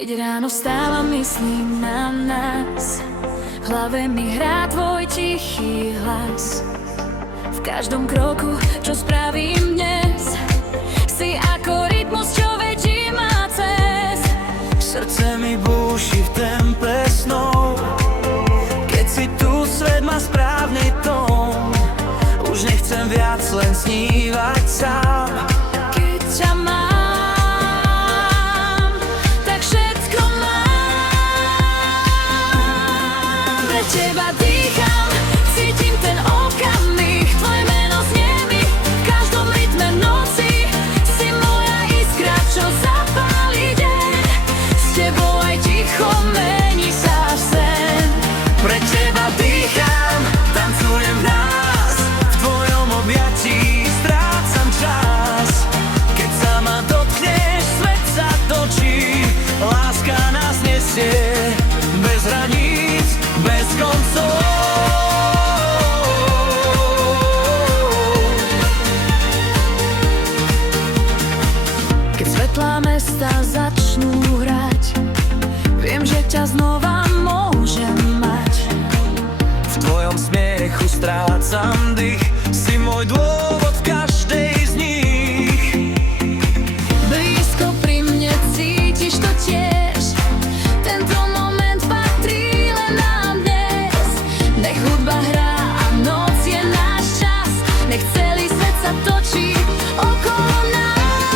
Keď ráno vstávam, myslím na nás. V hlave mi hrá tvoj tichý hlas. V každom kroku, čo spravím dnes, si ako rytmus, čo vedí ma cez. Srdce mi búši v tempe snov. Keď si tu, svet má správny tón. Už nechcem viac len snívať sám. Keď ťa mám, tak všetko mám. Pre teba dýcham, cítim ten okamih. Tvoje meno znie mi v každom rytme noci. Si moja iskra, čo zapáli deň. S tebou aj ticho mení sa v sen. Pre teba dýcham, tancujem v nás. V tvojom objatí strácam čas. Keď sa ma dotkneš, svet sa točí. Láska nás nesie bez hraníc, bez koncov. Keď svetlá mesta začnú hrať, viem, že ťa znova môžem mať. V tvojom smiechu strácam dých. Si môj dôvod v každej z nich. Blízko pri mne, cítiš to tiež. Tento moment patrí len nám dnes. Nech hudba hrá a noc je náš čas. Nech celý svet sa točí okolo nás.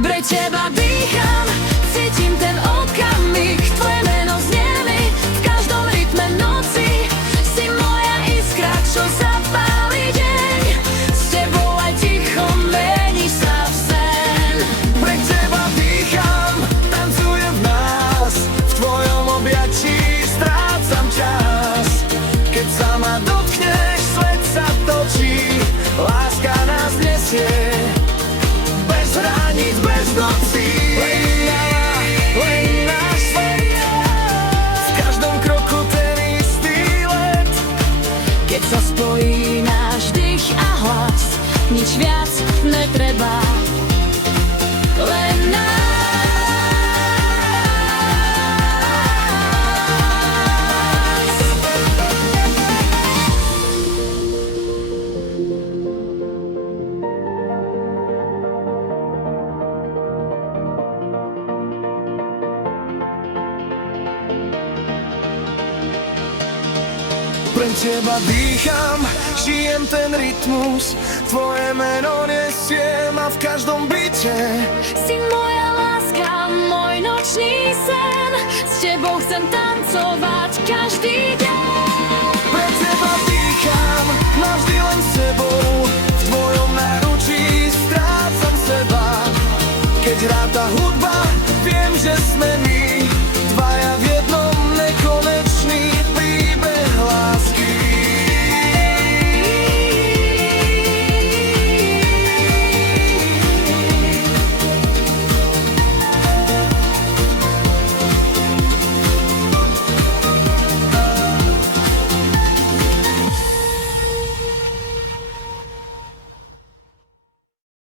Pre teba dýcham, cítim ten okamih. Tvoje meno znie mi v každom rytme noci. Si moja iskra, čo zapáli deň. S tebou aj ticho mení sa v sen. Pre teba dýcham, tancujem v nás. V tvojom objatí strácam čas. Keď sa ma dotkneš, svet sa točí. Láska nás nesie bez hraníc, bez nocí. Len náš svet. V každom kroku ten istý let. Keď sa spojí náš dých a hlas, nič viac netreba, len nás. Pre teba dýcham, žijem ten rytmus. Tvoje meno nesiem a v každom byte. Si moja láska, môj nočný sen. S tebou chcem tancovať každý deň.